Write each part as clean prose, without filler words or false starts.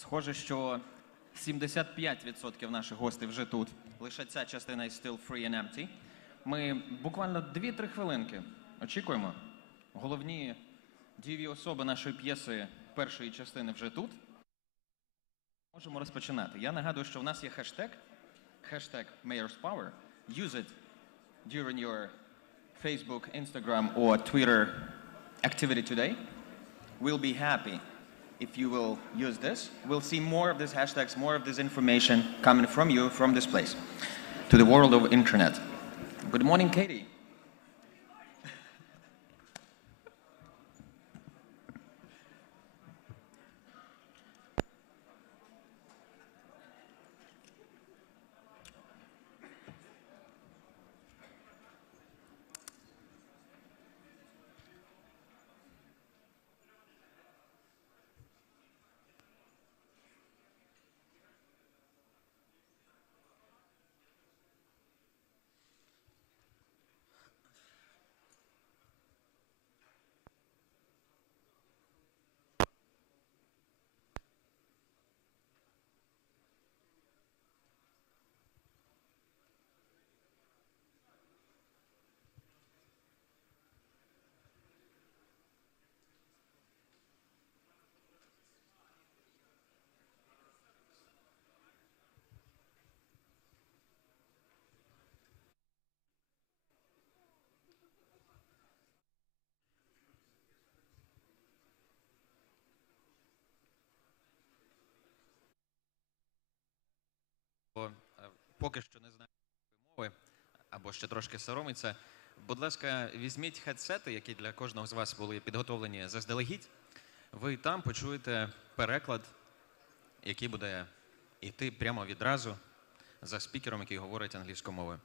Схоже, що 75% наших гостей вже тут. Лише ця частина is still free and empty. Ми буквально 2-3 хвилинки очікуємо. Головні дієві особи нашої п'єси першої частини вже тут. Можемо розпочинати. Я нагадую, що в нас є хештег Mayor's Power. Use it during your Facebook, Instagram or Twitter activity today. We'll be happy if you will use this. We'll see more of these hashtags, more of this information coming from you, from this place, to the world of internet. Good morning, Katie. Поки що не знаю мови, або ще трошки соромиться. Будь ласка, візьміть хедсети, які для кожного з вас були підготовлені заздалегідь. Ви там почуєте переклад, який буде йти прямо відразу за спікером, який говорить англійською мовою.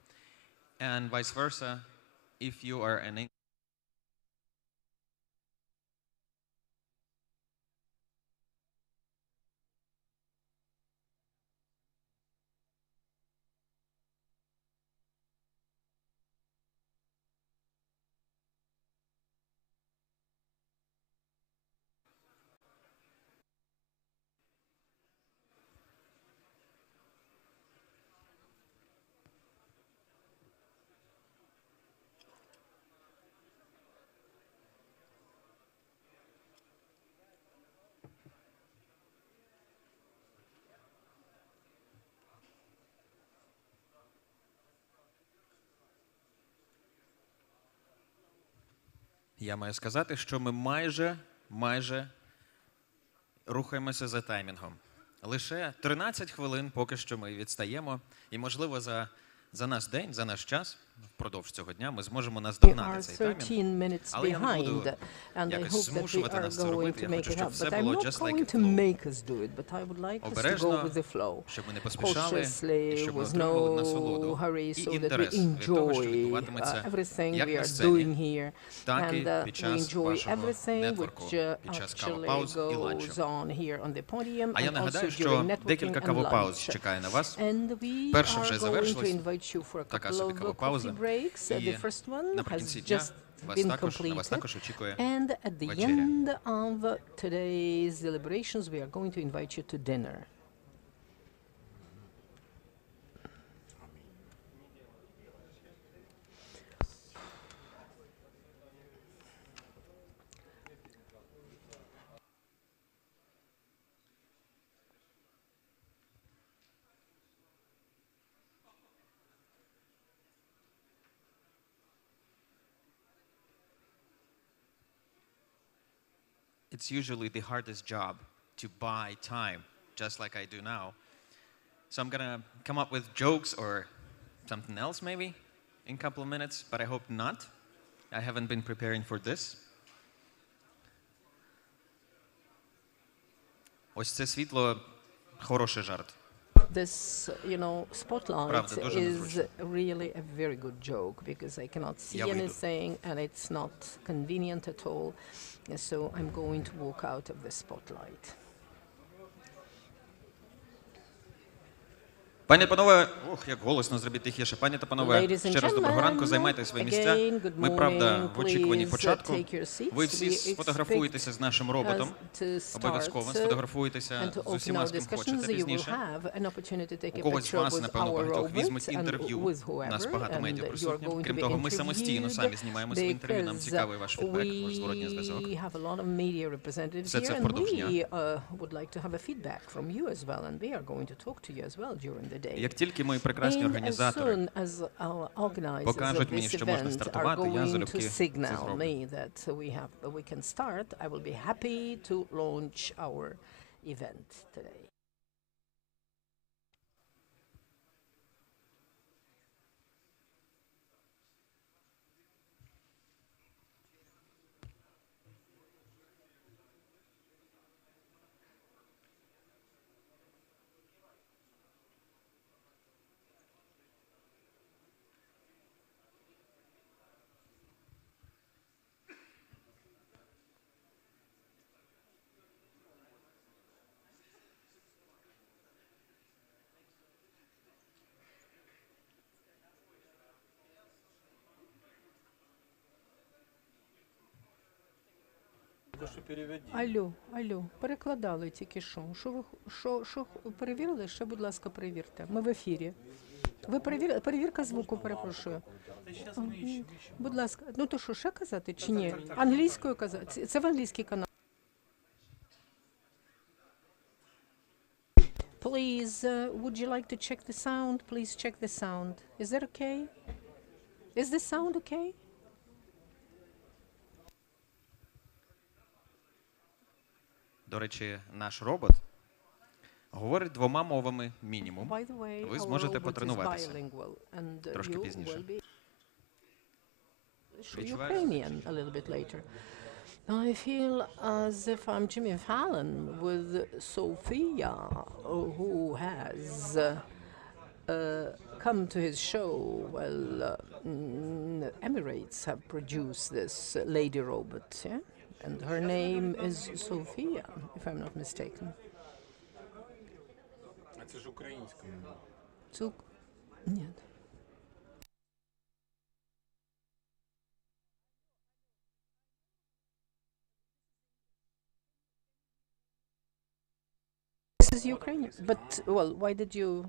And vice versa, if you are an Я маю сказати, що ми майже рухаємося за таймінгом. Лише 13 хвилин поки що ми відстаємо. І, можливо, за наш день, за наш час, впродовж цього дня, ми зможемо наздогнати цей таймінг. Але я не буду якось змушувати нас це робити. Я хочу, щоб все було just like a flow. Обережно, щоб ми не поспішали, і щоб ми отримали насолоду і інтерес від того, що відбуватиметься як на сцені, так і під час вашого нетворку, під час кавопауз і ланчу. А я нагадаю, що декілька кавопауз чекає на вас. Перша вже завершилась, така собі кавопауза. І наприкінці дня на вас також очікує вечеря. It's usually the hardest job to buy time, just like I do now. So I'm gonna come up with jokes or something else maybe in a couple of minutes, but I hope not. I haven't been preparing for this. Ось це світло – хороший жарт. This, spotlight is really a very good joke because I cannot see anything and it's not convenient at all. So I'm going to walk out of the spotlight. Пані та панове, як голосно зробіть тихіше. Пані та панове, ще раз доброго ранку, займайте свої місця. Ми, правда, в очікуванні початку. Ви всі сфотографуєтеся з нашим роботом, обов'язково сфотографуєтеся з усіма, з ким хочете пізніше. У когось з вас, напевно, багатьох візьмуть інтерв'ю. У нас багато медіа присутні. Крім того, ми самостійно самі знімаємо свої інтерв'ю, нам цікавий ваш фідбек, ваш зворотній зв'язок. Все це впродовж дня. Як тільки мої прекрасні організатори покажуть мені, що можна стартувати, я залюбки це зроблю. Алло, перекладали тільки що. Що перевірили? Ще, будь ласка, перевірте. Ми в ефірі. Ви перевірили? Перевірка звуку, перепрошую. Будь ласка, ну то що, ще казати чи ні? Англійською казати? Це в англійський канал. Please, would you like to check the sound? Please check the sound. Is that okay? Is the sound okay? До речі, наш робот говорить двома мовами мінімум. Ви зможете потренуватися трошки пізніше. I feel as if I'm Jimmy Fallon with Sophia, who has come to his show. Well, Emirates have produced this lady robot, yeah? And her name is Sophia, if I'm not mistaken. Це ж українська мова. Нет. This is Ukrainian, but, well, why did you...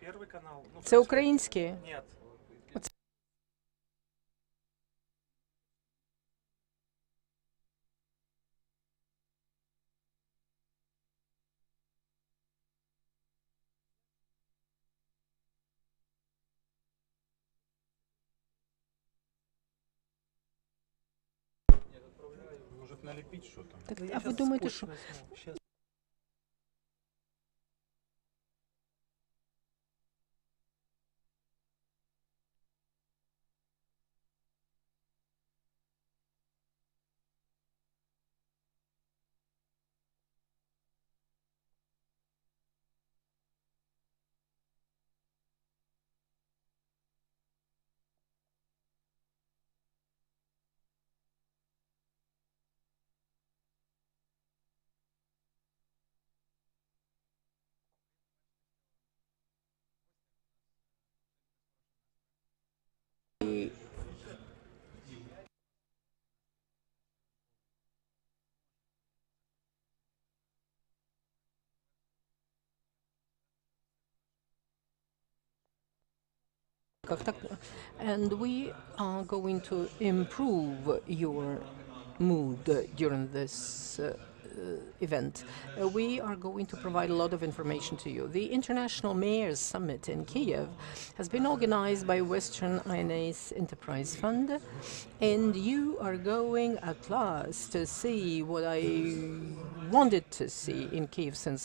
Перший канал. Це український? Нет. Может налепить что-то? Так, а ви думаєте, що... And we are going to improve your mood during this event. We are going to provide a lot of information to you. The International Mayors Summit in Kiev has been organized by Western INA's Enterprise Fund, and you are going at last to see what I wanted to see in Kiev since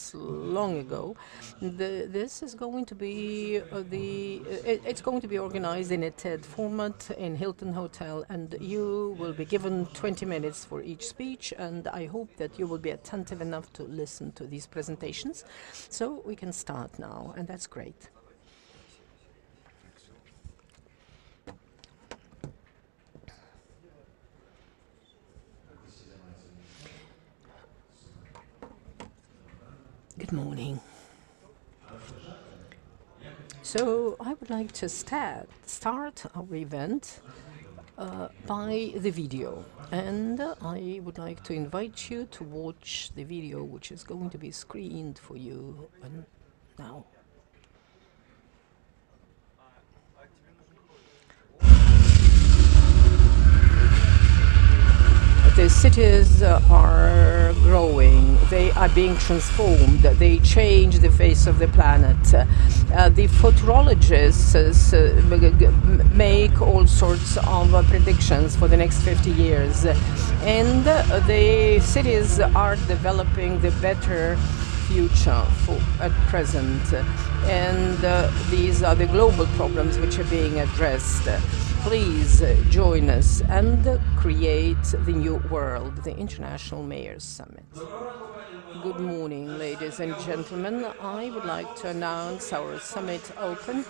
long ago. This is going to be it's going to be organized in a TED format in Hilton Hotel, and you will be given 20 minutes for each speech, and I hope that you will be attentive enough to listen to these presentations. So we can start now, and that's great. Good morning. So I would like to start our event by the video. And I would like to invite you to watch the video, which is going to be screened for you now. The cities are growing, they are being transformed, they change the face of the planet. The futurologists make all sorts of predictions for the next 50 years. And the cities are developing the better future at present. And these are the global problems which are being addressed. Please join us and create the new world, the International Mayors Summit. Good morning, ladies and gentlemen. I would like to announce our summit open,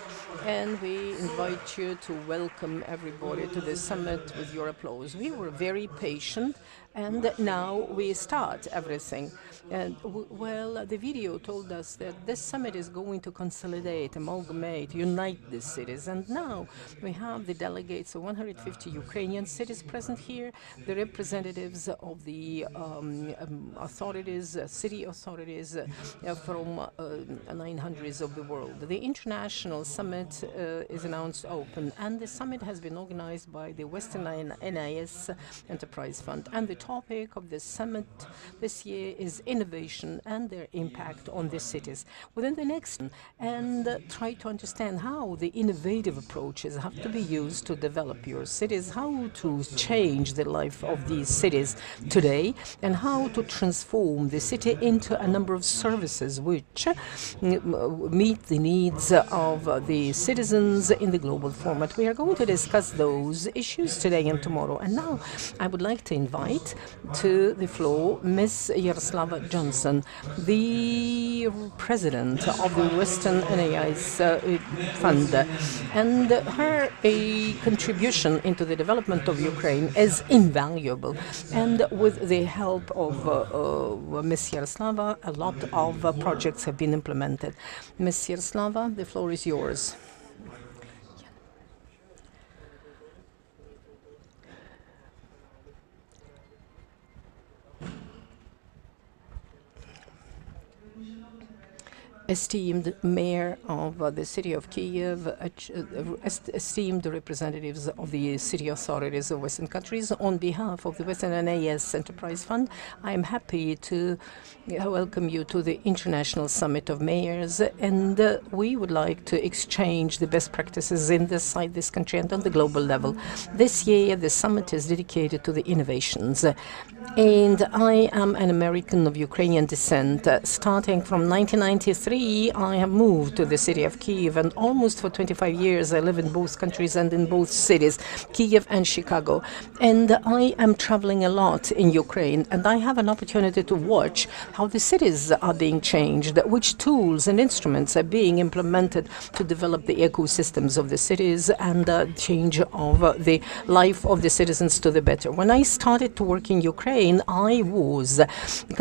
and we invite you to welcome everybody to the summit with your applause. We were very patient, and now we start everything. And well, the video told us that this summit is going to consolidate, amalgamate, unite the cities. And now we have the delegates of 150 Ukrainian cities present here, the representatives of the authorities, city authorities from 900s of the world. The international summit is announced open, and the summit has been organized by the Western NIS Enterprise Fund. And the topic of the summit this year is innovation and their impact on the cities. Within the next, and try to understand how the innovative approaches have to be used to develop your cities, how to change the life of these cities today, and how to transform the city into a number of services which meet the needs of the citizens in the global format. We are going to discuss those issues today and tomorrow. And now I would like to invite to the floor Ms. Yaroslava Johnson, the president of the Western NIS Fund. And her contribution into the development of Ukraine is invaluable. And with the help of Ms. Yaroslava, a lot of projects have been implemented. Ms. Yaroslava, the floor is yours. Esteemed Mayor of the City of Kiev, esteemed representatives of the city authorities of Western countries, on behalf of the Western NIS Enterprise Fund, I am happy to welcome you to the International Summit of Mayors, and we would like to exchange the best practices inside this country and on the global level. This year, the summit is dedicated to the innovations. And I am an American of Ukrainian descent. Starting from 1993, I have moved to the city of Kiev, and almost for 25 years I live in both countries and in both cities, Kiev and Chicago. And I am traveling a lot in Ukraine, and I have an opportunity to watch how the cities are being changed, which tools and instruments are being implemented to develop the ecosystems of the cities and change of the life of the citizens to the better. When I started to work in Ukraine, I was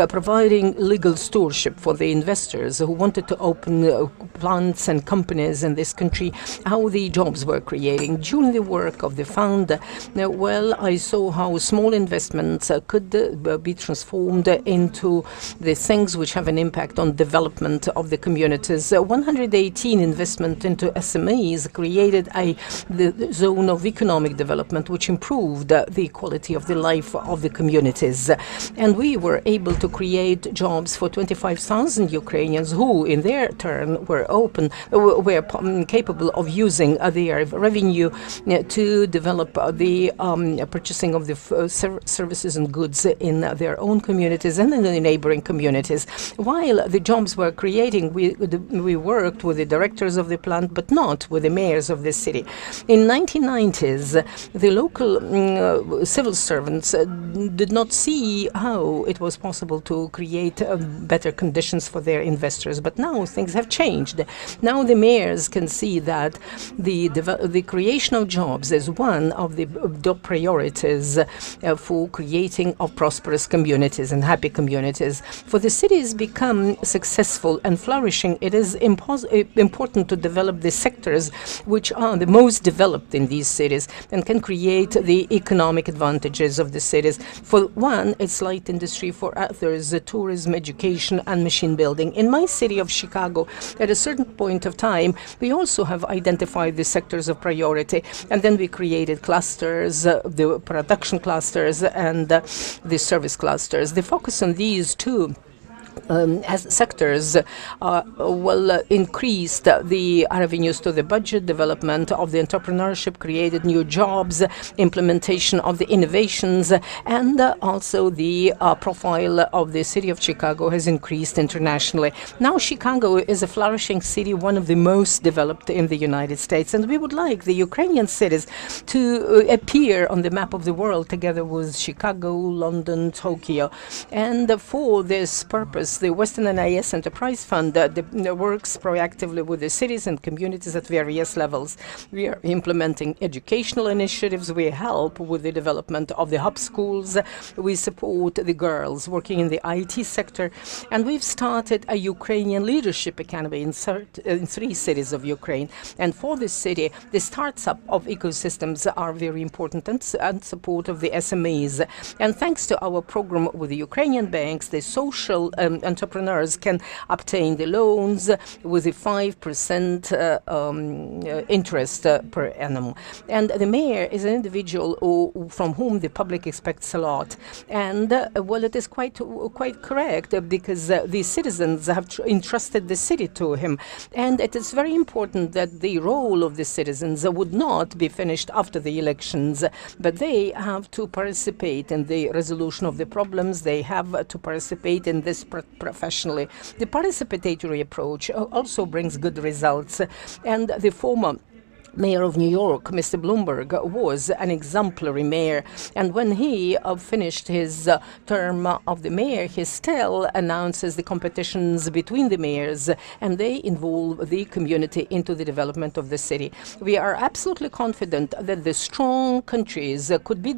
providing legal stewardship for the investors who wanted to open plants and companies in this country, how the jobs were creating. During the work of the fund, well, I saw how small investments could be transformed into the things which have an impact on development of the communities. 118 investment into SMEs created the zone of economic development, which improved the quality of the life of the communities. And we were able to create jobs for 25,000 Ukrainians who, in their turn, were capable of using their revenue to develop the purchasing of the services and goods in their own communities and in the neighboring communities. While the jobs were creating, we worked with the directors of the plant, but not with the mayors of the city. In 1990s, the local civil servants did not see how it was possible to create better conditions for their investors. But now things have changed. Now the mayors can see that the creation of jobs is one of the priorities for creating of prosperous communities and happy communities. For the cities become successful and flourishing, it is important to develop the sectors which are the most developed in these cities and can create the economic advantages of the cities. For one, it's light industry. For others, tourism, education, and machine building. In my city of Chicago, at a certain point of time, we also have identified the sectors of priority, and then we created clusters, the production clusters and the service clusters. The focus on these two as sectors will increase the revenues to the budget, development of the entrepreneurship, created new jobs, implementation of the innovations, and also the profile of the city of Chicago has increased internationally. Now Chicago is a flourishing city, one of the most developed in the United States, and we would like the Ukrainian cities to appear on the map of the world together with Chicago, London, Tokyo. And for this purpose, the Western NIS Enterprise Fund works proactively with the cities and communities at various levels. We are implementing educational initiatives. We help with the development of the hub schools. We support the girls working in the IT sector. And we've started a Ukrainian Leadership Academy in 3 cities of Ukraine. And for this city, the startup of ecosystems are very important and support of the SMEs. And thanks to our program with the Ukrainian banks, the social entrepreneurs can obtain the loans with a 5% interest per annum. And the mayor is an individual from whom the public expects a lot. And well, it is quite correct because the citizens have entrusted the city to him. And it is very important that the role of the citizens would not be finished after the elections, but they have to participate in the resolution of the problems. They have to participate in this professionally. The participatory approach also brings good results, and the former Mayor of New York, Mr. Bloomberg, was an exemplary mayor. And when he finished his term of the mayor, he still announces the competitions between the mayors, and they involve the community into the development of the city. We are absolutely confident that the strong countries could be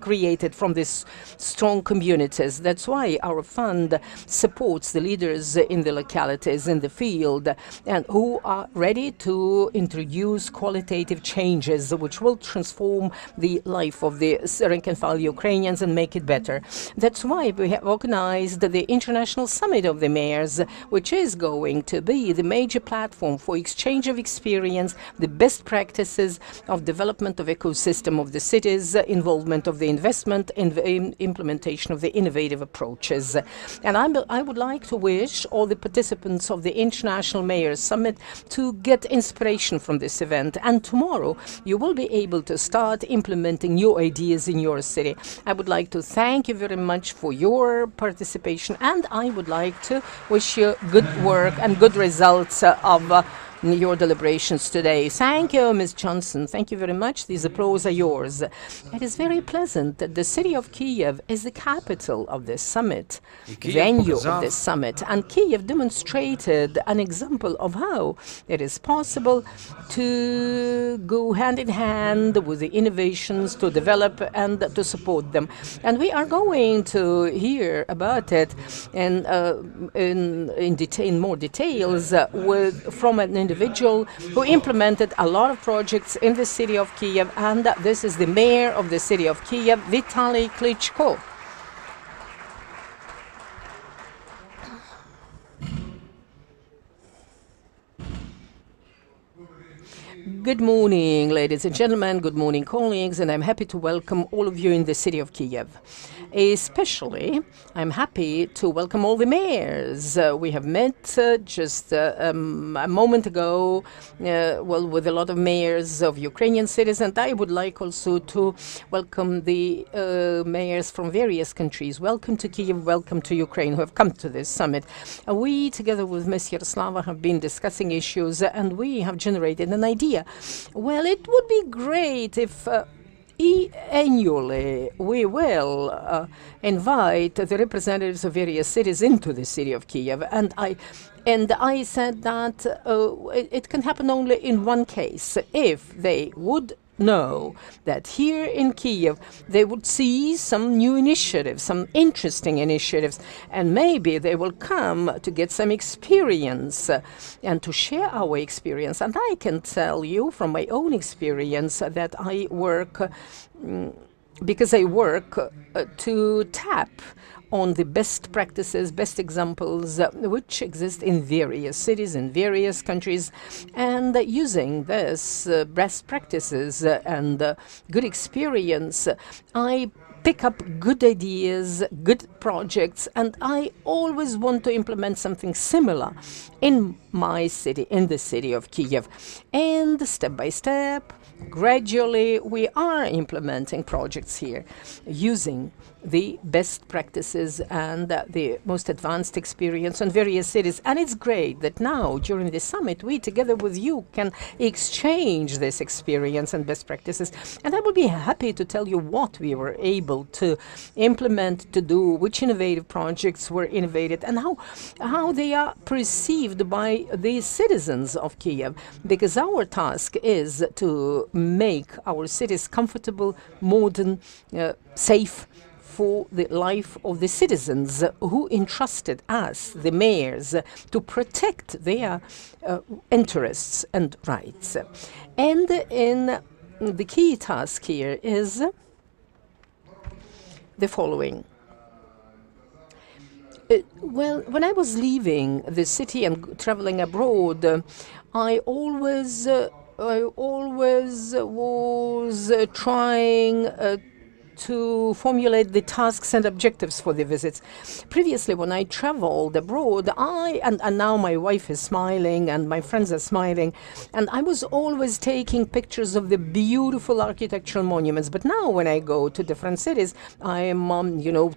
created from these strong communities. That's why our fund supports the leaders in the localities, in the field, and who are ready to introduce qualitative changes which will transform the life of the rank and file Ukrainians and make it better. That's why we have organized the International Summit of the Mayors, which is going to be the major platform for exchange of experience, the best practices of development of ecosystem of the cities, involvement of the investment, in the implementation of the innovative approaches. And I would like to wish all the participants of the International Mayors Summit to get inspiration from this event. And tomorrow, you will be able to start implementing new ideas in your city. I would like to thank you very much for your participation, and I would like to wish you good work and good results of your deliberations today. Thank you, Ms. Johnson. Thank you very much. These applause are yours. It is very pleasant that the city of Kiev is the capital of this summit, venue of this summit. And Kiev demonstrated an example of how it is possible to go hand in hand with the innovations, to develop and to support them. And we are going to hear about it in more details from an individual who implemented a lot of projects in the city of Kiev, and this is the mayor of the city of Kiev, Vitaly Klitschko. Good morning, ladies and gentlemen. Good morning, colleagues, and I'm happy to welcome all of you in the city of Kiev. Especially, I'm happy to welcome all the mayors. We have met just a moment ago, with a lot of mayors of Ukrainian cities, and I would like also to welcome the mayors from various countries. Welcome to Kiev, welcome to Ukraine, who have come to this summit. We, together with Ms. Yaroslava, have been discussing issues, and we have generated an idea. Well, it would be great if Annually, we will invite the representatives of various cities into the city of Kiev, and I said that it can happen only in one case, if they would know that here in Kiev they would see some new initiatives, some interesting initiatives, and maybe they will come to get some experience and to share our experience. And I can tell you from my own experience that I work, because I work to tap on the best practices, best examples which exist in various cities, in various countries, and using this best practices and good experience, I pick up good ideas, good projects, and I always want to implement something similar in my city, in the city of Kiev. And step by step, gradually, we are implementing projects here using the best practices and the most advanced experience in various cities. And it's great that now, during the summit, we, together with you, can exchange this experience and best practices. And I will be happy to tell you what we were able to implement, to do, which innovative projects were innovated, and how they are perceived by the citizens of Kiev. Because our task is to make our cities comfortable, modern, safe, for the life of the citizens who entrusted us, the mayors, to protect their interests and rights. And the key task here is the following. Well, when I was leaving the city and traveling abroad, I always was trying to formulate the tasks and objectives for the visits. Previously, when I traveled abroad, and now my wife is smiling and my friends are smiling, and I was always taking pictures of the beautiful architectural monuments. But now when I go to different cities, I'm,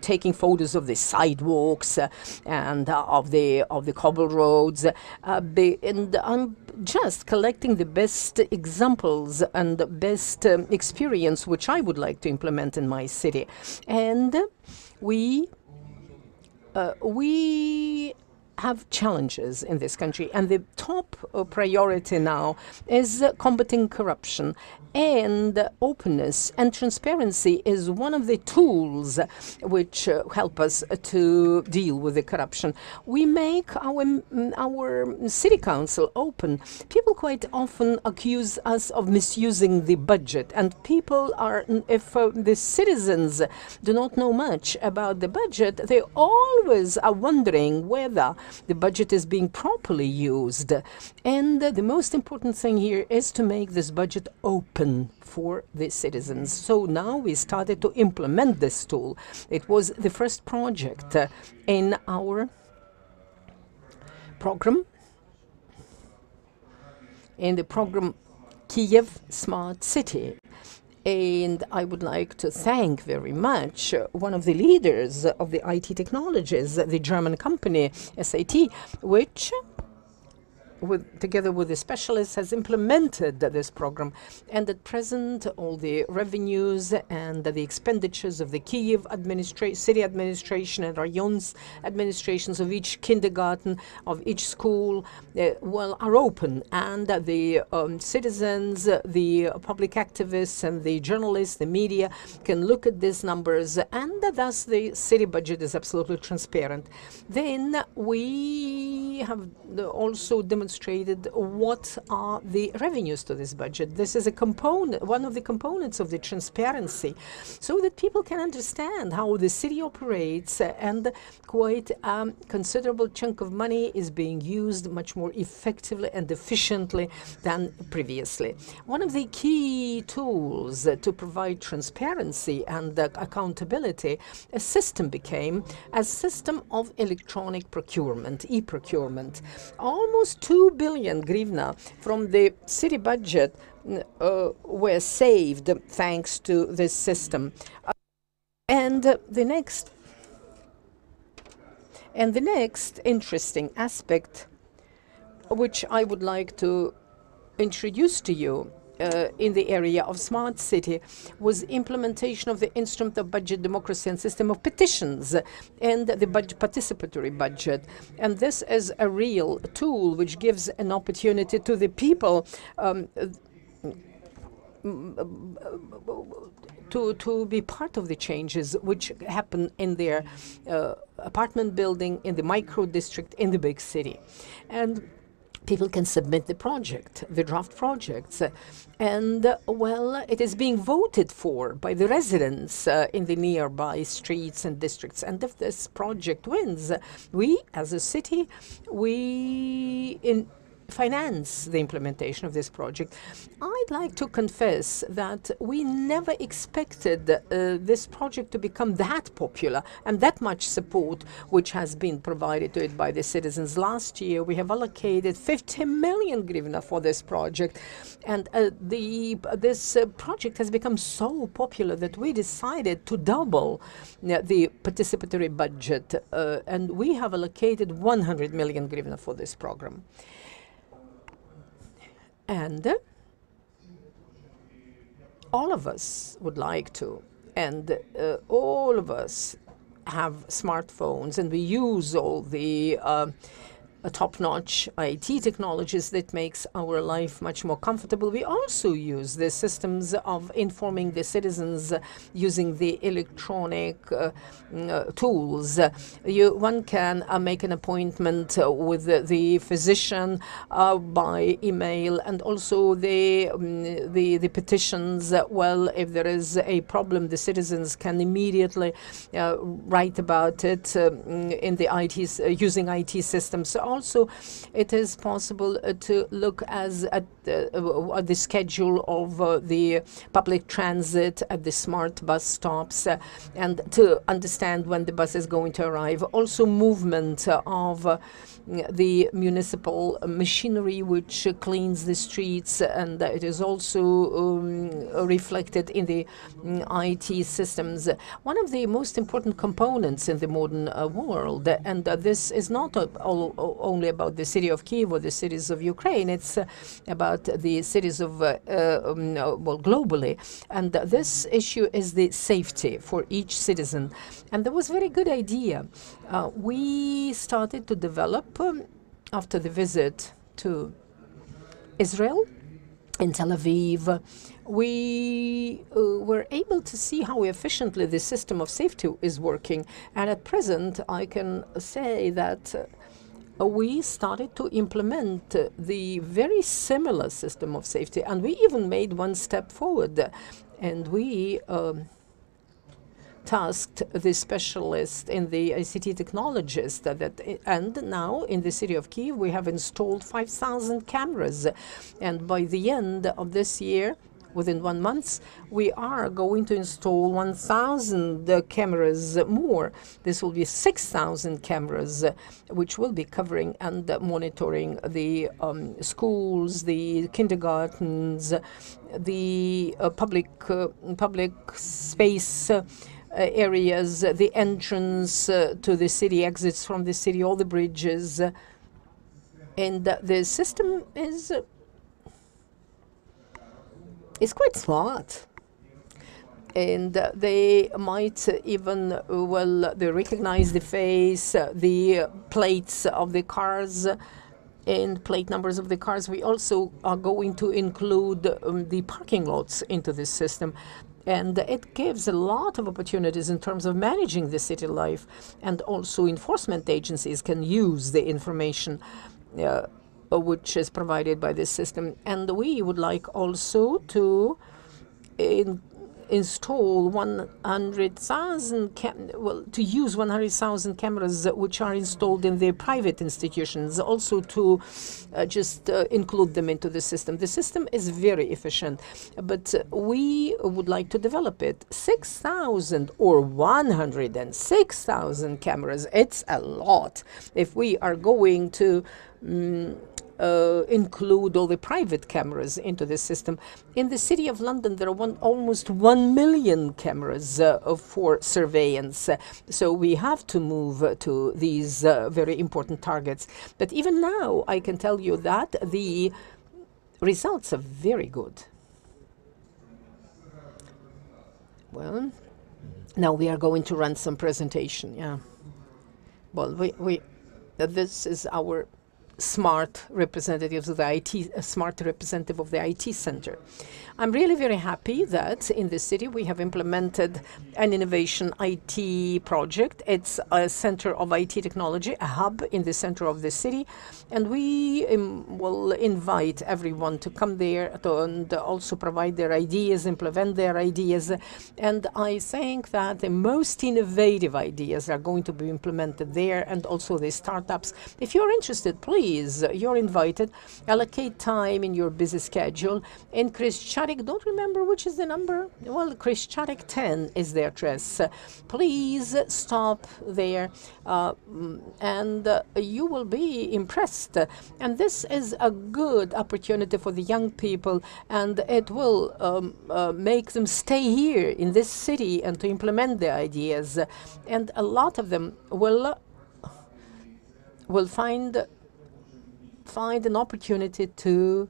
taking photos of the sidewalks and of the cobble roads, and I'm just collecting the best examples and the best experience which I would like to implement in my city. And we have challenges in this country, and the top priority now is combating corruption. And openness and transparency is one of the tools which help us to deal with the corruption. We make our city council open. People quite often accuse us of misusing the budget, and people are, if the citizens do not know much about the budget, they always are wondering whether the budget is being properly used. And the most important thing here is to make this budget open for the citizens. So now we started to implement this tool. It was the first project in our program, in the program Kiev Smart City. And I would like to thank very much one of the leaders of the IT technologies, the German company SAT, which together with the specialists, has implemented this program. And at present, all the revenues and the expenditures of the Kiev city administration and Rayon's administrations of each kindergarten, of each school, are open. And the citizens, the public activists, and the journalists, the media can look at these numbers, and thus the city budget is absolutely transparent. Then we have also demonstrated what are the revenues to this budget. This is a component, one of the components of the transparency, so that people can understand how the city operates, and quite a considerable chunk of money is being used much more effectively and efficiently than previously. One of the key tools to provide transparency and accountability, a system became a system of electronic procurement, e-procurement. Almost 2 billion hryvnia from the city budget were saved thanks to this system. And the next interesting aspect, which I would like to introduce to you, in the area of smart city was implementation of the instrument of budget democracy and system of petitions and the participatory budget. And this is a real tool which gives an opportunity to the people to be part of the changes which happen in their apartment building, in the micro district, in the big city. And people can submit the project, the draft projects, and well, it is being voted for by the residents in the nearby streets and districts. And if this project wins, we as a city, finance the implementation of this project. I'd like to confess that we never expected this project to become that popular and that much support which has been provided to it by the citizens. Last year we have allocated 50 million hryvnia for this project, and this project has become so popular that we decided to double the participatory budget, and we have allocated 100 million hryvnia for this program. And all of us would like to, and all of us have smartphones, and we use all the top-notch IT technologies that makes our life much more comfortable. We also use the systems of informing the citizens using the electronic tools. One can make an appointment with the physician by email, and also the petitions. Well, if there is a problem, the citizens can immediately write about it in the using IT systems. Also, it is possible to look at the schedule of the public transit at the smart bus stops and to understand when the bus is going to arrive. Also, movement of the municipal machinery which cleans the streets, and it is also reflected in the IT systems. One of the most important components in the modern world, and this is not only about the city of Kyiv or the cities of Ukraine, it's about the cities of, well, globally. And this issue is the safety for each citizen. And there was a very good idea. We started to develop, after the visit to Israel, in Tel Aviv, we were able to see how efficiently the system of safety is working. And at present, I can say that we started to implement the very similar system of safety, and we even made one step forward, and we tasked the specialist in the ICT technologist and now in the city of Kyiv we have installed 5,000 cameras, and by the end of this year, within 1 month, we are going to install 1,000 cameras more. This will be 6,000 cameras, which will be covering and monitoring the schools, the kindergartens, the public space areas, the entrance to the city, exits from the city, all the bridges. And the system is quite smart. And they might even, well, they recognize the face, the plates of the cars, and plate numbers of the cars. We also are going to include the parking lots into this system. And it gives a lot of opportunities in terms of managing the city life. And also enforcement agencies can use the information which is provided by this system. And we would like also to install 100,000, to use 100,000 cameras which are installed in the private institutions, also to just include them into the system. The system is very efficient, but we would like to develop it. 6,000 or 106,000 cameras, it's a lot. If we are going to include all the private cameras into the system. In the City of London, there are almost 1 million cameras for surveillance. So we have to move to these very important targets. But even now, I can tell you that the results are very good. Well, now we are going to run some presentation, yeah. Well, this is our smart representatives of the IT, smart representative of the IT center. I'm really very happy that in the city we have implemented an innovation IT project. It's a center of IT technology, a hub in the center of the city, and we will invite everyone to come there and also provide their ideas, implement their ideas. And I think that the most innovative ideas are going to be implemented there, and also the startups. If you're interested, please, you're invited. Allocate time in your busy schedule. In Krishcharik, don't remember which is the number? Well, Krishcharik 10 is the address. Please stop there, and you will be impressed. And this is a good opportunity for the young people, and it will make them stay here in this city and to implement the ideas. And a lot of them will find an opportunity to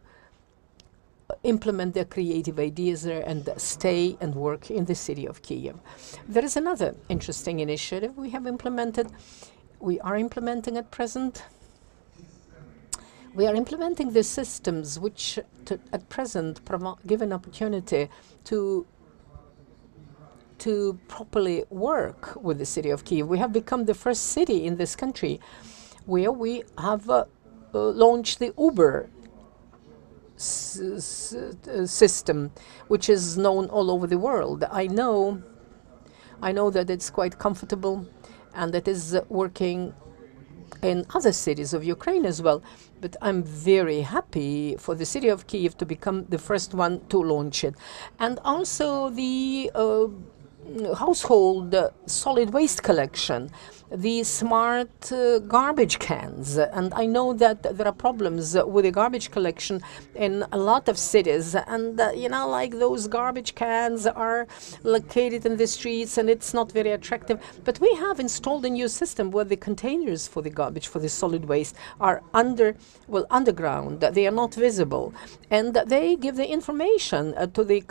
implement their creative ideas there and stay and work in the city of Kiev. There is another interesting initiative we have implemented. We are implementing at present. We are implementing the systems which at present give an opportunity to properly work with the city of Kiev. We have become the first city in this country where we have launched the Uber system, which is known all over the world. I know that it's quite comfortable and that is working in other cities of Ukraine as well. But I'm very happy for the city of Kiev to become the first one to launch it. And also the household solid waste collection, the smart garbage cans. And I know that there are problems with the garbage collection in a lot of cities. And, like those garbage cans are located in the streets and it's not very attractive. But we have installed a new system where the containers for the garbage, for the solid waste, are underground. They are not visible. And they give the information to the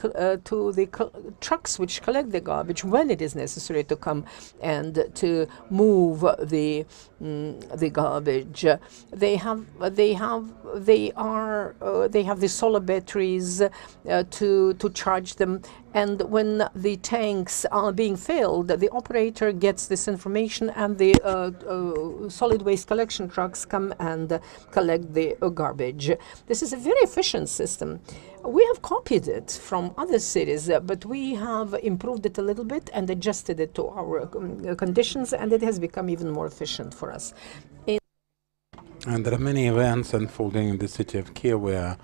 trucks which collect the garbage when it is necessary to come and to move the garbage. They have the solar batteries to charge them, and when the tanks are being filled, the operator gets this information, and the solid waste collection trucks come and collect the garbage. This is a very efficient system. We have copied it from other cities, but we have improved it a little bit and adjusted it to our conditions, and it has become even more efficient for us. And there are many events unfolding in the city of Kiev. We are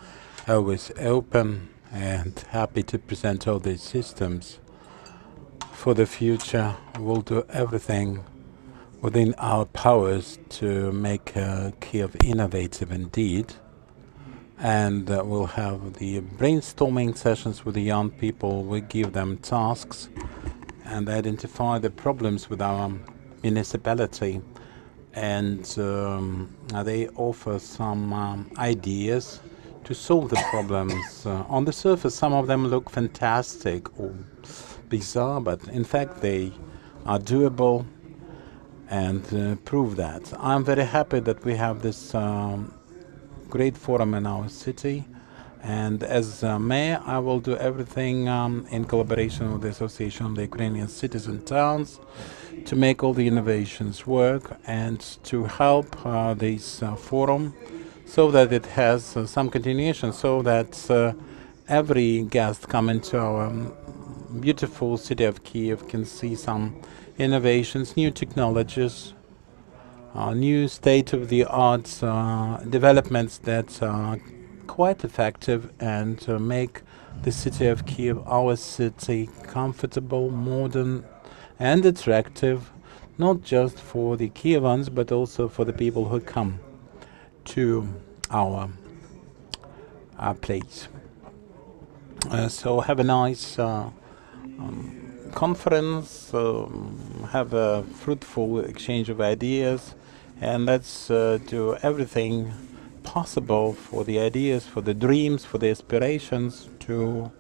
always open and happy to present all these systems. For the future, we'll do everything within our powers to make Kiev innovative indeed. And we'll have the brainstorming sessions with the young people. We give them tasks and identify the problems with our municipality. And they offer some ideas to solve the problems. On the surface, some of them look fantastic or bizarre, but in fact they are doable and prove that. I'm very happy that we have this great forum in our city, and as mayor I will do everything in collaboration with the Association of the Ukrainian Cities and Towns to make all the innovations work and to help this forum so that it has some continuation, so that every guest coming to our beautiful city of Kiev can see some innovations, new technologies, new state-of-the-art developments that are quite effective and make the city of Kiev, our city, comfortable, modern and attractive, not just for the Kievans but also for the people who come to our place. So have a nice conference, have a fruitful exchange of ideas, and let's do everything possible for the ideas, for the dreams, for the aspirations to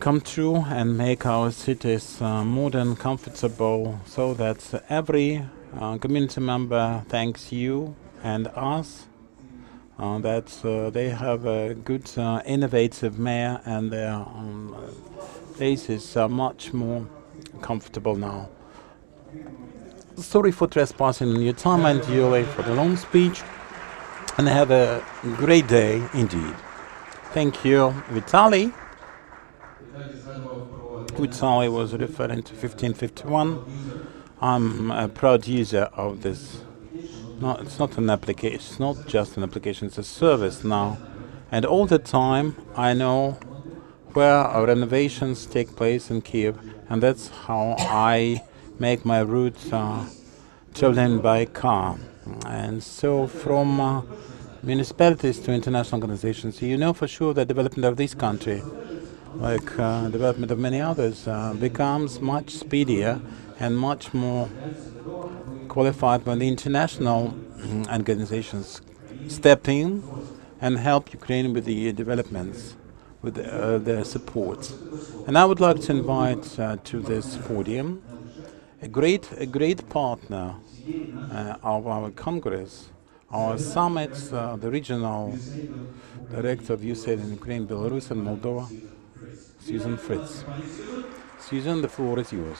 come true and make our cities modern, comfortable, so that every community member thanks you and us, that they have a good, innovative mayor, and their places are much more comfortable now. Sorry for trespassing on your time and Julie for the long speech, and have a great day indeed. Thank you, Vitaly. Vitaly was referring to 1551. I'm a proud user of this. No, it's not an application, it's not just an application, it's a service now. And all the time I know where our renovations take place in Kiev, and that's how I make my route traveling by car. And so from municipalities to international organizations, you know for sure that development of this country, like development of many others, becomes much speedier and much more qualified when the international organizations step in and help Ukraine with the developments, with their support. And I would like to invite to this podium a great partner of our Congress, our summits, the regional director of USAID in Ukraine, Belarus and Moldova, Susan Fritz. Susan, the floor is yours.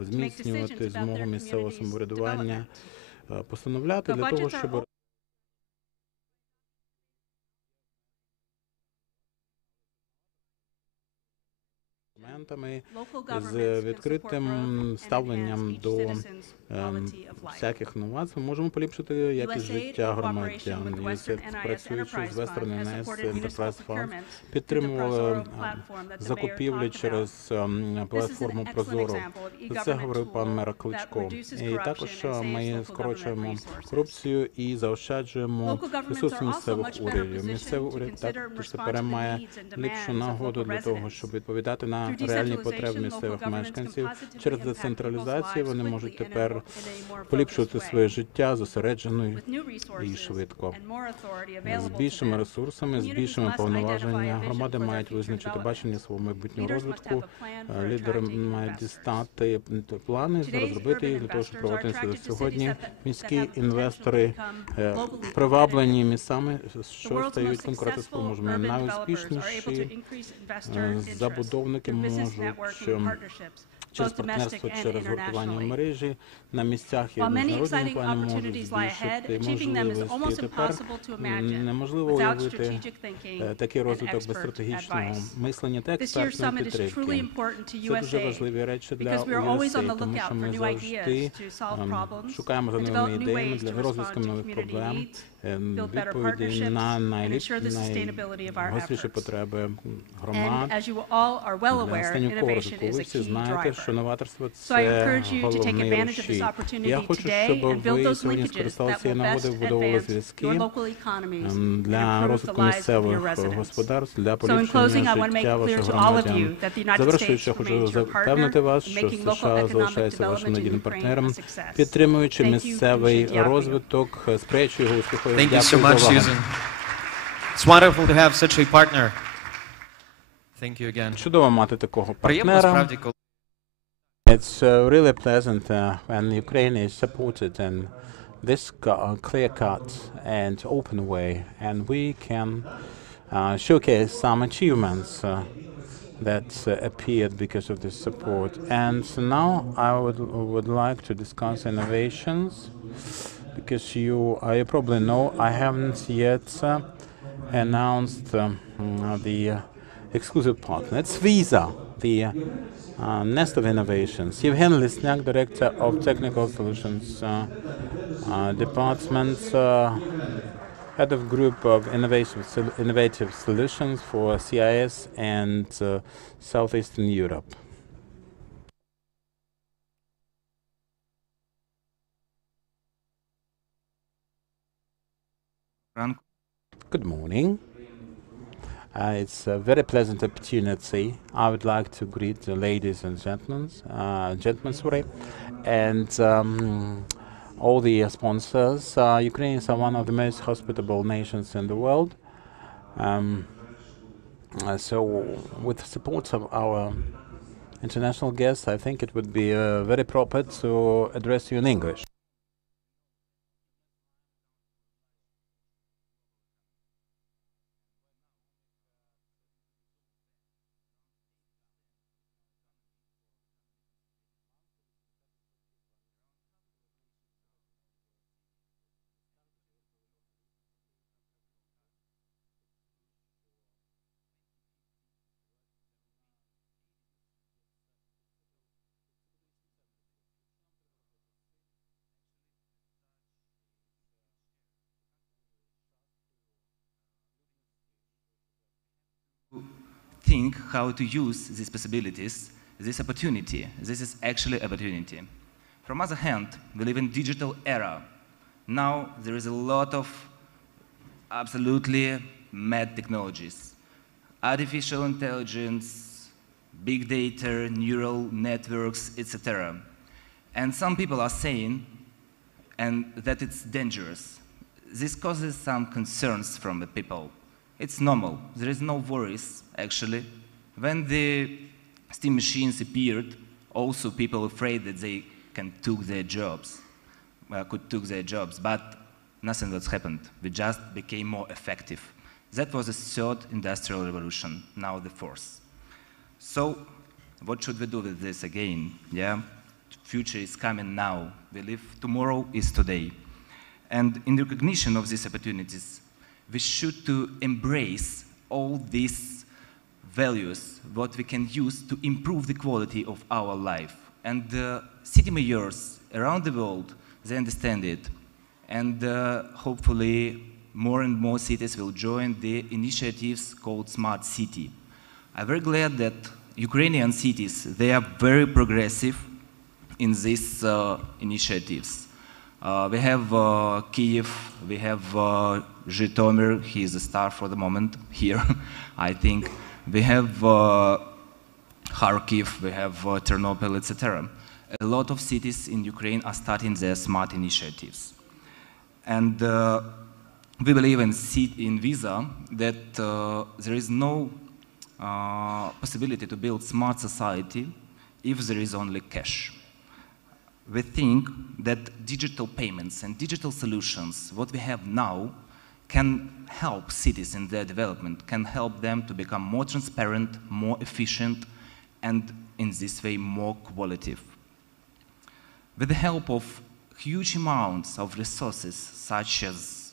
Зміцнювати змогу місцевого самоврядування, постановляти для того, щоб з відкритим ставленням до всяких новацій ми можемо поліпшити якість життя громадян. Працюючи з Western NS Enterprise Fund, підтримували закупівлі через платформу Прозоро. Це говорив пан мер Кличко. І також ми скорочуємо корупцію і заощаджуємо ресурси місцевих урядів. Місцевий уряд також тепер має ліпшу нагоду для того, щоб відповідати на реальні потреби місцевих мешканців. Через децентралізацію вони можуть тепер поліпшувати своє життя зосереджено і швидко. З більшими ресурсами, з більшими повноваженнями громади мають визначити бачення свого майбутнього розвитку. Лідери мають дістати плани, розробити їх для того, щоб проводитися. Сьогодні міські інвестори приваблені місцями, що стають конкурентоспроможними. Найуспішніші забудовники можуть через партнерство, через гуртування в мережі на місцях і в міжнародному плані можуть збільшити можливості. Тепер неможливо уявити такий розвиток без стратегічного мислення та експертної підтримки. Це дуже важливі речі для USAID, тому що ми завжди шукаємо за новими ідеями для розвитку нових проблем build better відповіді partnerships, на and ensure the sustainability of our найгостріші efforts. потреби And громад as you all are well для aware, останнього innovation розвитку. is Ви a всі key знаєте, що driver. новаторство So I це encourage you to take головний advantage of this рушій. opportunity Я хочу, today щоб and build ви those сьогодні linkages that скористалися will нагоди, best вбудовували advance зв'язки your local economies and для improve the розвитку lives of your місцевих residents. господарств, для So in closing, I поліпшення want to make життя clear ваших to all of громадян. you that the United States Завершуючи, хочу remains your partner запевнити вас, in що making local США economic залишається вашим development in надійним Ukraine партнером, a success. підтримуючи Thank you, місцевий дуже дякую. розвиток, сприяючи його успіху. Thank you so Дякую much, за увагу. Susan. It's wonderful to have such a partner. Thank you again. Чудово мати такого Приємно, партнера. справді, коли It's really pleasant when Ukraine is supported in this clear-cut and open way, and we can showcase some achievements that appeared because of this support. And so now I would like to discuss innovations, because you probably know I haven't yet announced the exclusive partner. It's Visa, the nest of innovations. Yevhen Lisnyak, Director of Technical Solutions Department, Head of Group of Innovative Solutions for CIS and Southeastern Europe. Good morning. It's a very pleasant opportunity. I would like to greet the ladies and gentlemen, and all the sponsors. Ukraine is one of the most hospitable nations in the world. So with the support of our international guests, I think it would be very proper to address you in English. Think how to use these possibilities, this opportunity. This is actually opportunity. From other hand, we live in digital era. Now there is a lot of absolutely mad technologies. Artificial intelligence, big data, neural networks, etc. And some people are saying that it's dangerous. This causes some concerns from the people. It's normal. There is no worries, actually. When the steam machines appeared, also people afraid that they could take their jobs, but nothing was happened. We just became more effective. That was the third industrial revolution, now the fourth. So, what should we do with this again? Yeah, future is coming now. We live, tomorrow is today. And in recognition of these opportunities, we should to embrace all these values, what we can use to improve the quality of our life. And city mayors around the world, they understand it. And hopefully more and more cities will join the initiatives called Smart City. I'm very glad that Ukrainian cities, they are very progressive in these initiatives. We have Kyiv, we have Zhytomyr, he is a star for the moment here, I think. We have Kharkiv, we have Ternopil, etc. A lot of cities in Ukraine are starting their smart initiatives. And we believe in Visa that there is no possibility to build smart society if there is only cash. We think that digital payments and digital solutions, what we have now, can help cities in their development, can help them to become more transparent, more efficient, and in this way more qualitative. With the help of huge amounts of resources such as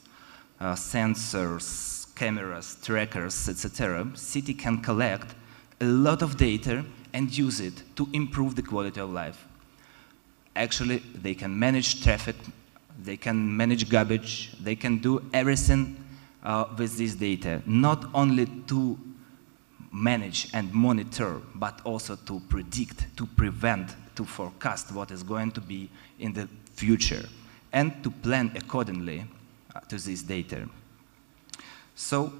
sensors, cameras, trackers, etc., city can collect a lot of data and use it to improve the quality of life. Actually, they can manage traffic, they can manage garbage, they can do everything with this data, not only to manage and monitor, but also to predict, to prevent, to forecast what is going to be in the future, and to plan accordingly to this data. So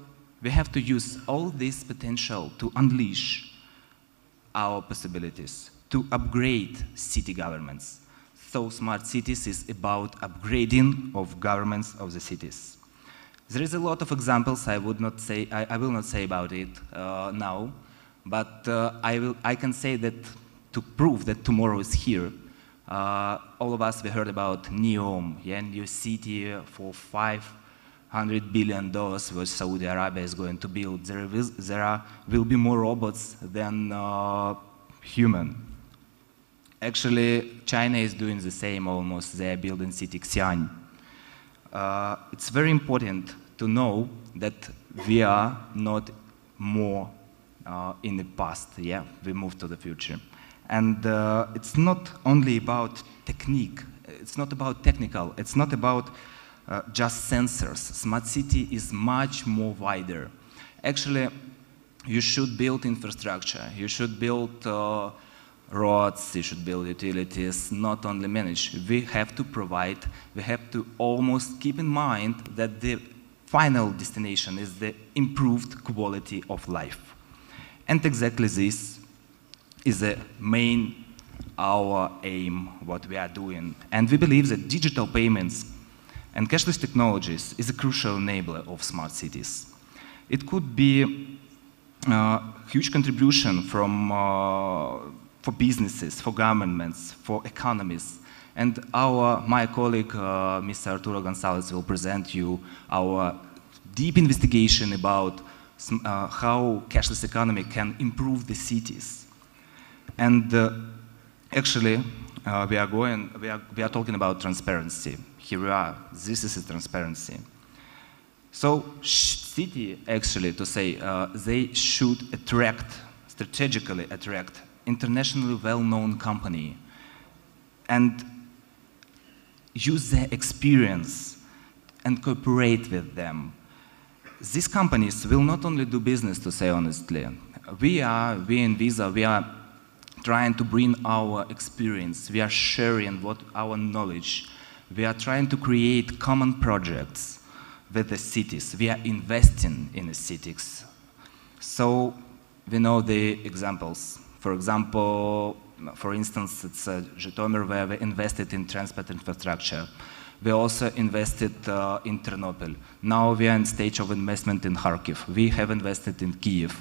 we have to use all this potential to unleash our possibilities, to upgrade city governments. So smart cities is about upgrading of governments of the cities. There is a lot of examples. I will not say about it now, but I can say that to prove that tomorrow is here. All of us we heard about NEOM, new city for $500 billion which Saudi Arabia is going to build. There will be more robots than human. Actually, China is doing the same almost. They are building city Xi'an. It's very important to know that we are not more in the past, we move to the future. And it's not only about technique, it's not about technical, it's not about just sensors. Smart city is much more wider. Actually, you should build infrastructure, you should build roads, you should build utilities, not only manage. We have to provide, we have to almost keep in mind that the final destination is the improved quality of life. And exactly this is the main, our aim, what we are doing. And we believe that digital payments and cashless technologies is a crucial enabler of smart cities. It could be a huge contribution for businesses, for governments, for economies. And my colleague, Mr. Arturo Gonzalez, will present you our deep investigation about how cashless economy can improve the cities. And actually, we are talking about transparency. Here we are. This is a transparency. So city, actually, to say, they should strategically attract internationally well-known company and use their experience and cooperate with them. These companies will not only do business, to say honestly. We in Visa, we are trying to bring our experience. We are sharing our knowledge. We are trying to create common projects with the cities. We are investing in the cities. So we know the examples. For example, for instance, it's Zhytomyr, where we invested in transport infrastructure. We also invested in Ternopil. Now we are in stage of investment in Kharkiv. We have invested in Kyiv.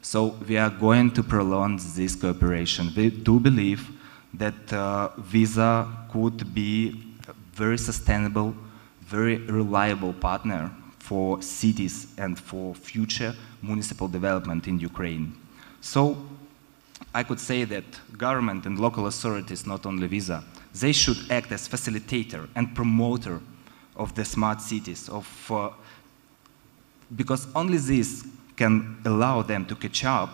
So we are going to prolong this cooperation. We do believe that Visa could be a very sustainable, very reliable partner for cities and for future municipal development in Ukraine. So I could say that government and local authorities, not only Visa, they should act as facilitator and promoter of the smart cities, because only this can allow them to catch up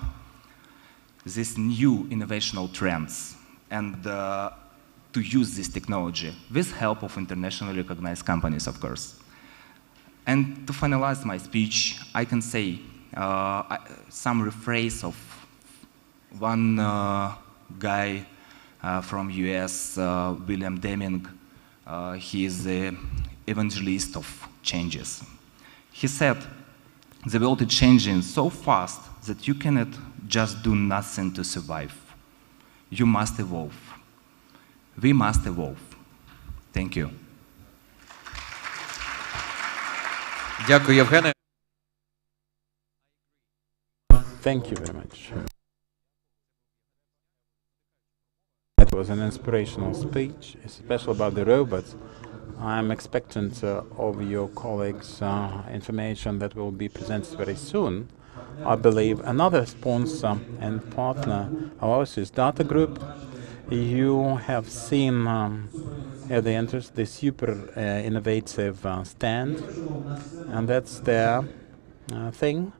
these new innovational trends and to use this technology with help of internationally recognized companies, of course. And to finalize my speech, I can say some rephrase of one guy from US, William Deming. He is the evangelist of changes. He said, the world is changing so fast that you cannot just do nothing to survive. You must evolve. We must evolve. Thank you. Дякую, Євгене. Thank you very much. That was an inspirational speech, especially about the robots. I'm expectant of your colleagues' information that will be presented very soon. I believe another sponsor and partner of ours is Data Group. You have seen at the entrance the super innovative stand, and that's their thing.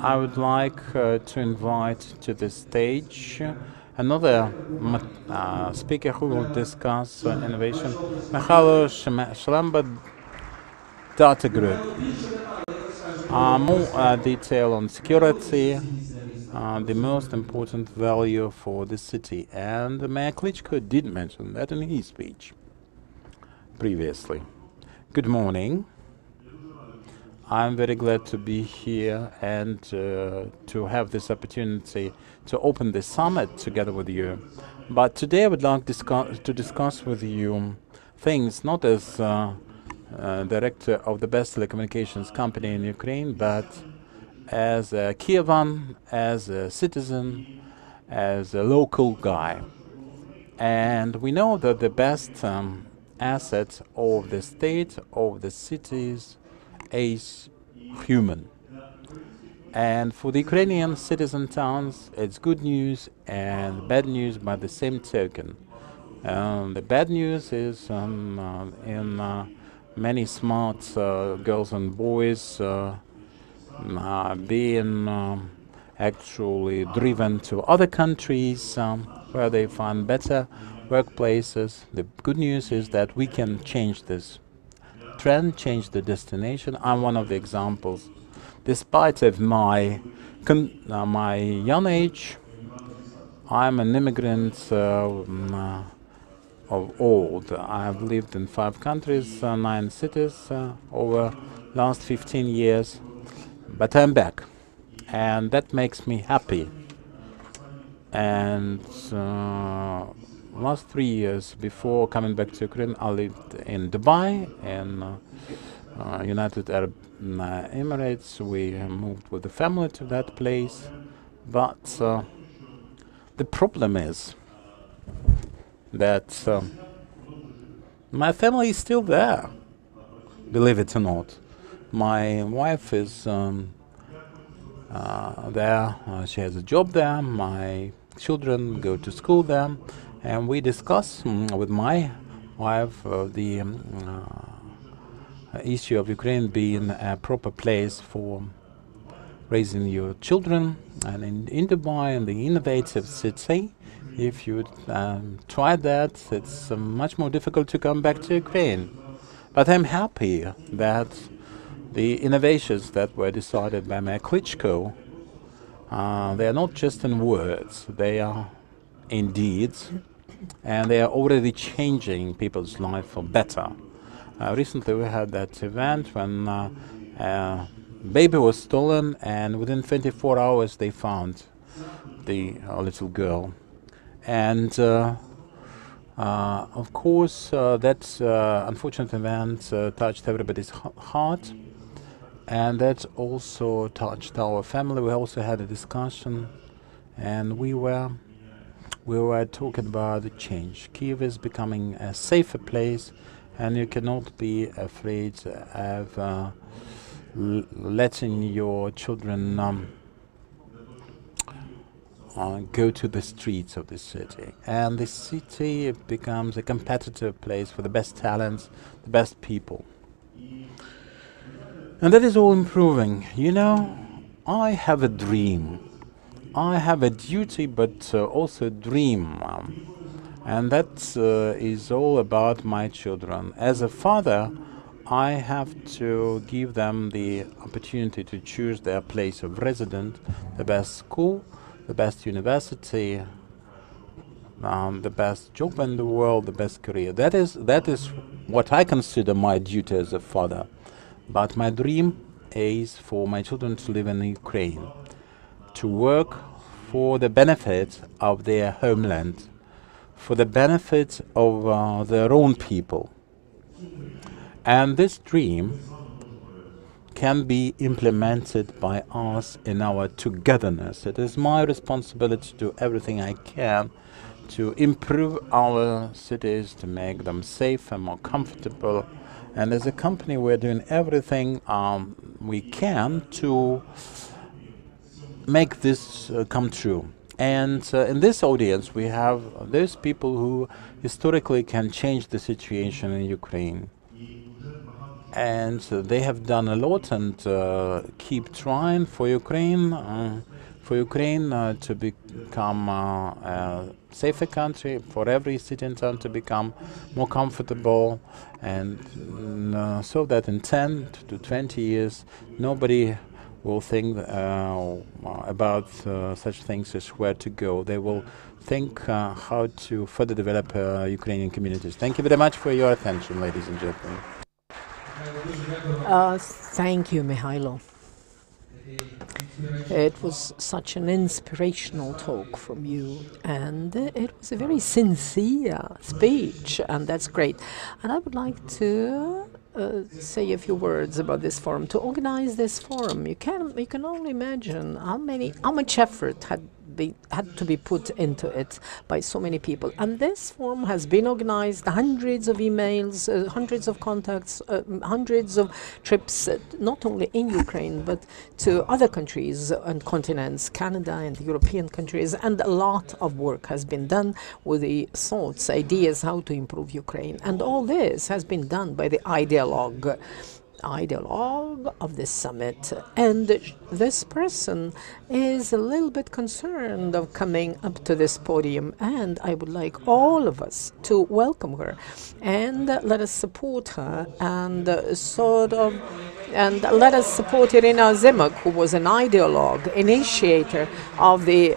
I would like to invite to the stage Another speaker who will discuss innovation, Michalo Shlamba Data Group. More detail on security, the most important value for the city. And Mayor Klitschko did mention that in his speech previously. Good morning. I'm very glad to be here and to have this opportunity to open the summit together with you. But today I would like to discuss with you things not as director of the best telecommunications company in Ukraine, but as a Kievan, as a citizen, as a local guy. And we know that the best asset of the state, of the cities, is human. And for the Ukrainian citizen towns, it's good news and bad news by the same token. The bad news is in many smart girls and boys being actually driven to other countries where they find better workplaces. The good news is that we can change this trend, change the destination. I'm one of the examples. Despite of my young age, I'm an immigrant of old. I've lived in 5 countries, 9 cities over last 15 years, but I'm back, and that makes me happy. And last 3 years before coming back to Ukraine, I lived in Dubai and United Arab Emirates. We moved with the family to that place, but the problem is that my family is still there, believe it or not. My wife is there, she has a job there, my children go to school there, and we discuss with my wife the issue of Ukraine being a proper place for raising your children. And in Dubai, in the innovative city, if you try that, it's much more difficult to come back to Ukraine. But I'm happy that the innovations that were decided by Mayor Klitschko, they are not just in words, they are in deeds, and they are already changing people's life for better. Recently we had that event when a baby was stolen, and within 24 hours they found the little girl. And of course that unfortunate event touched everybody's heart, and that also touched our family. We also had a discussion, and we were talking about the change. Kyiv is becoming a safer place, and you cannot be afraid of letting your children go to the streets of the city. And the city becomes a competitive place for the best talents, the best people. And that is all improving. You know, I have a dream. I have a duty, but also a dream. And that is all about my children. As a father, I have to give them the opportunity to choose their place of residence, the best school, the best university, the best job in the world, the best career. That is what I consider my duty as a father. But my dream is for my children to live in Ukraine, to work for the benefit of their homeland, for the benefit of their own people. And this dream can be implemented by us in our togetherness. It is my responsibility to do everything I can to improve our cities, to make them safer, more comfortable. And as a company, we're doing everything we can to make this come true. And in this audience, we have those people who historically can change the situation in Ukraine. And they have done a lot and keep trying for Ukraine, for Ukraine to become a safer country, for every citizen to become more comfortable, and so that in 10 to 20 years nobody will think about such things as where to go. They will think how to further develop Ukrainian communities. Thank you very much for your attention, ladies and gentlemen. Thank you, Mihailo. It was such an inspirational talk from you, and it was a very sincere speech, and that's great. And I would like to say a few words about this forum. To organize this forum, you can only imagine how much effort had to be put into it by so many people. And this forum has been organized, hundreds of emails, hundreds of contacts, hundreds of trips, not only in Ukraine, but to other countries and continents, Canada and European countries. And a lot of work has been done with the thoughts, ideas, how to improve Ukraine. And all this has been done by the ideologue of this summit, and this person is a little bit concerned of coming up to this podium, and I would like all of us to welcome her and let us support her and let us support Irina Zimok, who was an ideologue, initiator of the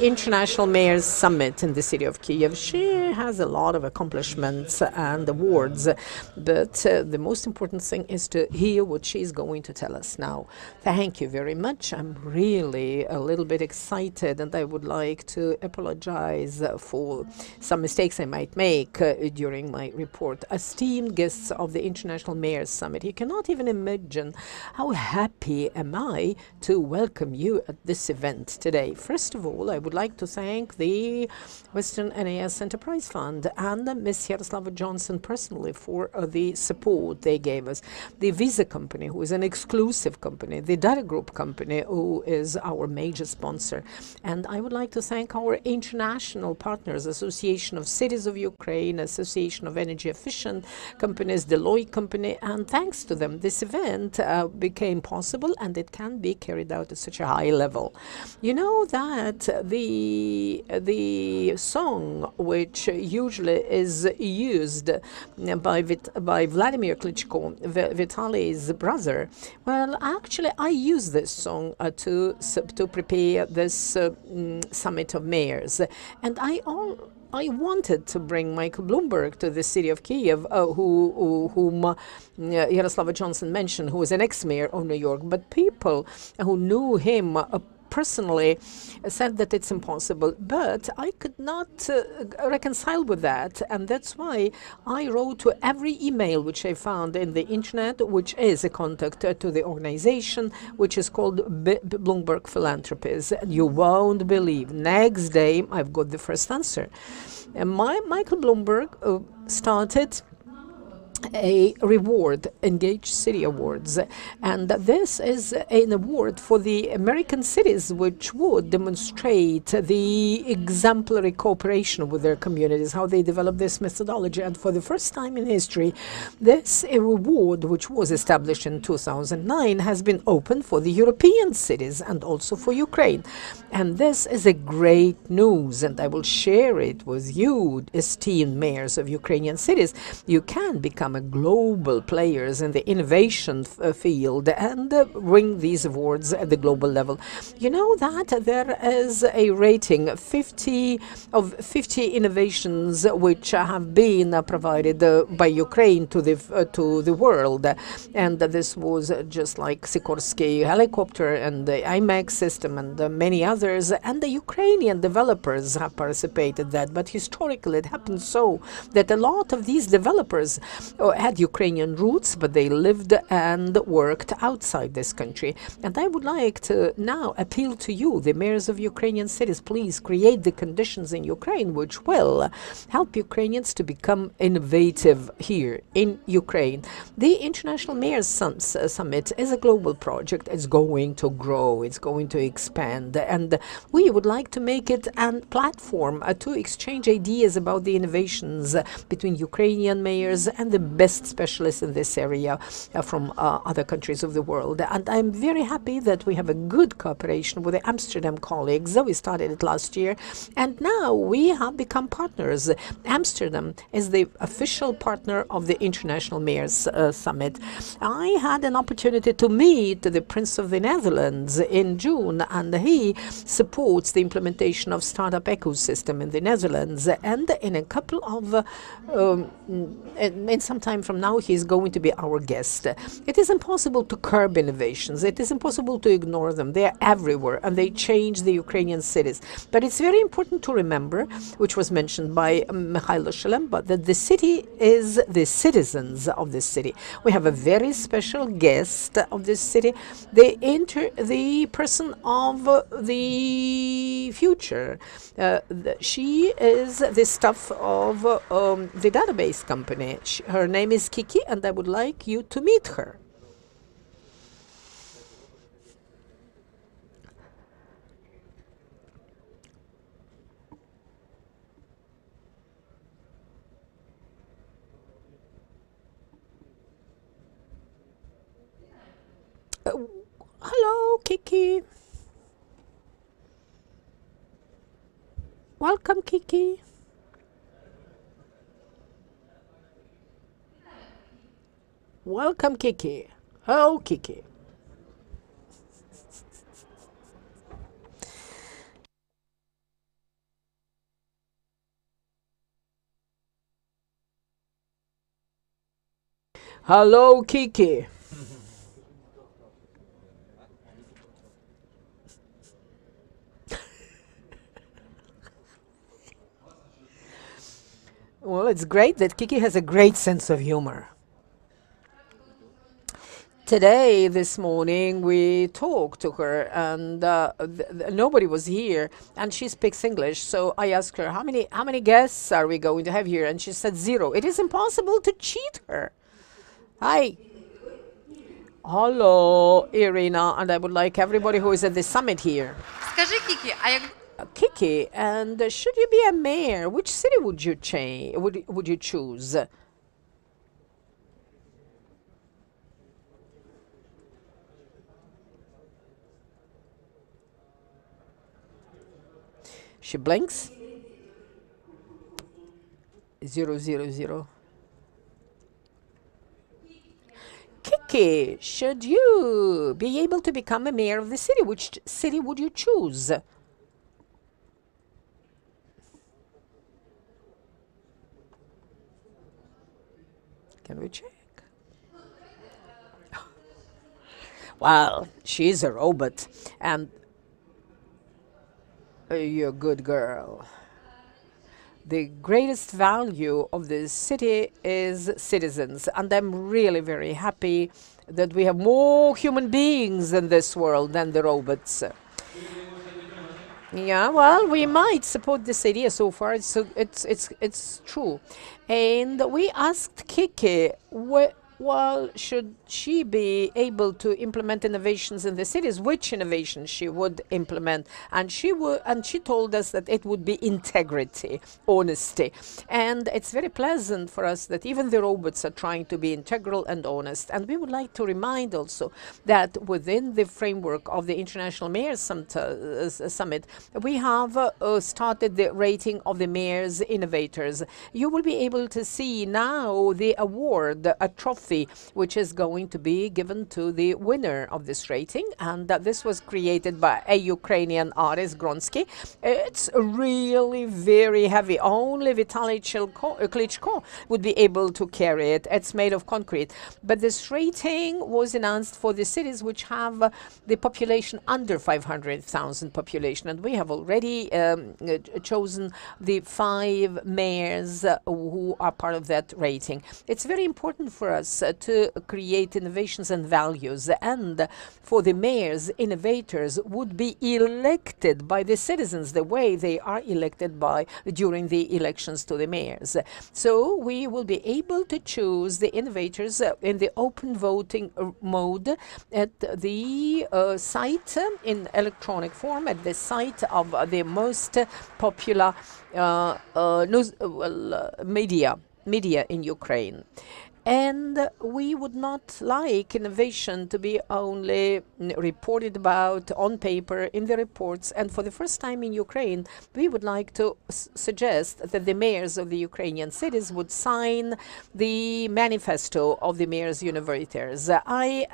International Mayors Summit in the city of Kiev. She has a lot of accomplishments and awards, but the most important thing is to hear what she's going to tell us now. Thank you very much. I'm really a little bit excited, and I would like to apologize for some mistakes I might make during my report. Esteemed guests of the International Mayors Summit, you cannot even imagine how happy am I to welcome you at this event today. First of all, I would like to thank the Western NAS Enterprise Fund and Ms. Yaroslava Johnson personally for the support they gave us. The Visa company, who is an exclusive company, the Data Group company, who is our major sponsor. And I would like to thank our international partners, Association of Cities of Ukraine, Association of Energy Efficient Companies, Deloitte company, and thanks to them, this event became possible, and it can be carried out at such a high level. You know that the song which usually is used by Vladimir Klitschko, Vitaly's brother, well, actually I use this song to prepare this summit of mayors, and I wanted to bring Michael Bloomberg to the city of Kiev, whom Yaroslava Johnson mentioned, who was an ex-mayor of New York, but people who knew him personally said that it's impossible, but I could not reconcile with that, and that's why I wrote to every email which I found in the internet, which is a contact to the organization, which is called Bloomberg Philanthropies. And you won't believe, next day I've got the first answer. And Michael Bloomberg started a reward, Engaged City Awards, and this is an award for the American cities which would demonstrate the exemplary cooperation with their communities, how they develop this methodology. And for the first time in history, this reward, which was established in 2009, has been open for the European cities and also for Ukraine. And this is a great news, and I will share it with you, esteemed mayors of Ukrainian cities. You can become a global players in the innovation field and bring these awards at the global level. You know that there is a rating of 50 innovations which have been provided by Ukraine to the world, and this was just like Sikorsky helicopter and the IMAX system and many others, and the Ukrainian developers have participated in that. But historically it happened so that a lot of these developers had Ukrainian roots, but they lived and worked outside this country. And I would like to now appeal to you, the mayors of Ukrainian cities, please create the conditions in Ukraine which will help Ukrainians to become innovative here in Ukraine. The International Mayors Summit is a global project. It's going to grow, it's going to expand, and we would like to make it a platform to exchange ideas about the innovations between Ukrainian mayors and the best specialists in this area from other countries of the world. And I'm very happy that we have a good cooperation with the Amsterdam colleagues. We started it last year, and now we have become partners. Amsterdam is the official partner of the International Mayors Summit. I had an opportunity to meet the Prince of the Netherlands in June, and he supports the implementation of startup ecosystem in the Netherlands. And in a couple of, in some time from now, he's going to be our guest. It is impossible to curb innovations. It is impossible to ignore them. They are everywhere, and they change the Ukrainian cities. But it's very important to remember, which was mentioned by Mikhailo Shelemba, that the city is the citizens of this city. We have a very special guest of this city, the person of the future. She is the staff of the database company. Her name is Kiki, and I would like you to meet her. Hello, Kiki. Welcome, Kiki. Welcome, Kiki. Hello, Kiki. Hello, Kiki. Well, it's great that Kiki has a great sense of humor. Today, this morning, we talked to her, and nobody was here, and she speaks English. So I asked her, how many guests are we going to have here? And she said 0. It is impossible to cheat her. Hi. Hello, Irina, and I would like everybody who is at the summit here. Скажи, Кікі, а як Kiki, and should you be a mayor, which city would you would you choose? She blinks. 000. Kiki, should you be able to become a mayor of the city, which city would you choose? Can we check? Well, she's a robot, and you're a good girl. The greatest value of this city is citizens, and I'm really very happy that we have more human beings in this world than the robots. Yeah, well, we might support this idea so far. It's true. And we asked Kiki, well, should she be able to implement innovations in the cities, which innovations she would implement? And she told us that it would be integrity, honesty. And it's very pleasant for us that even the robots are trying to be integral and honest. And we would like to remind also that within the framework of the International Mayors Summit, we have started the rating of the mayors innovators. You will be able to see now the award, a trophy, which is going to be given to the winner of this rating, and this was created by a Ukrainian artist, Gronsky. It's really very heavy. Only Vitaly Klitschko would be able to carry it. It's made of concrete. But this rating was announced for the cities which have the population under 500,000 population, and we have already chosen the 5 mayors who are part of that rating. It's very important for us to create innovations and values, and for the mayors, innovators would be elected by the citizens the way they are elected during the elections to the mayors. So we will be able to choose the innovators in the open voting mode at the site in electronic form, at the site of the most popular media in Ukraine. And we would not like innovation to be only reported about on paper in the reports. And for the first time in Ukraine, we would like to suggest that the mayors of the Ukrainian cities would sign the manifesto of the mayors universities. I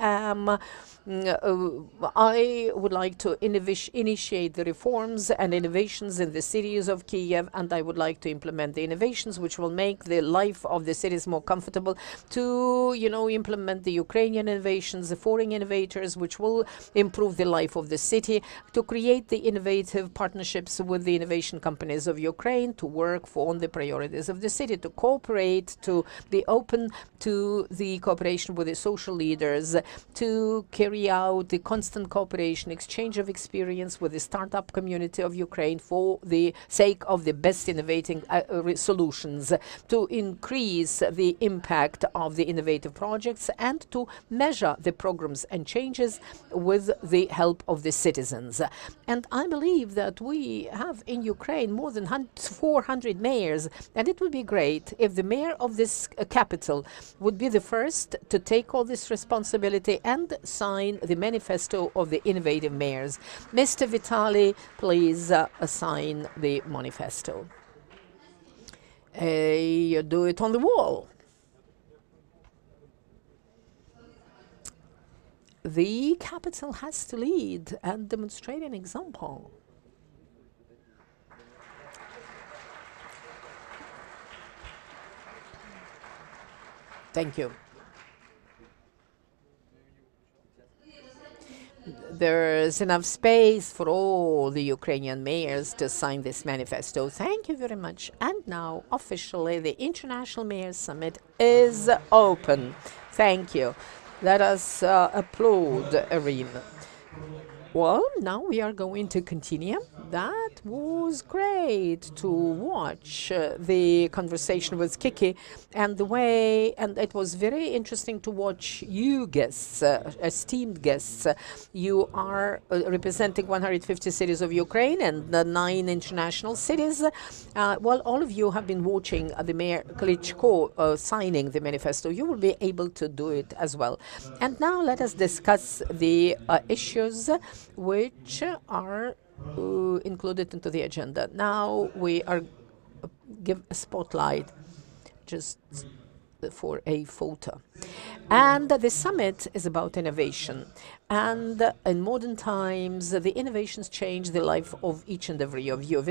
would like to initiate the reforms and innovations in the cities of Kiev, and I would like to implement the innovations which will make the life of the cities more comfortable, to implement the Ukrainian innovations, the foreign innovators, which will improve the life of the city, to create the innovative partnerships with the innovation companies of Ukraine, to work on the priorities of the city, to cooperate, to be open to the cooperation with the social leaders, to carry out the constant cooperation, exchange of experience with the startup community of Ukraine for the sake of the best innovating solutions, to increase the impact of the innovative projects, and to measure the programs and changes with the help of the citizens. And I believe that we have in Ukraine more than 400 mayors, and it would be great if the mayor of this capital would be the first to take all this responsibility and sign the manifesto of the innovative mayors. Mr. Vitali, please sign the manifesto. You do it on the wall. The capital has to lead and demonstrate an example. Thank you. There's enough space for all the Ukrainian mayors to sign this manifesto. Thank you very much. And now, officially, the International Mayors Summit is open. Thank you. Let us applaud Irina. Well, now we are going to continue. That was great to watch the conversation with Kiki and the way, and it was very interesting to watch you guests, esteemed guests. You are representing 150 cities of Ukraine and 9 international cities. Well, all of you have been watching the Mayor Klitschko signing the manifesto. You will be able to do it as well. And now let us discuss the issues which are included into the agenda. Now we are give a spotlight just for a photo. And the summit is about innovation. And in modern times, the innovations change the life of each and every of you.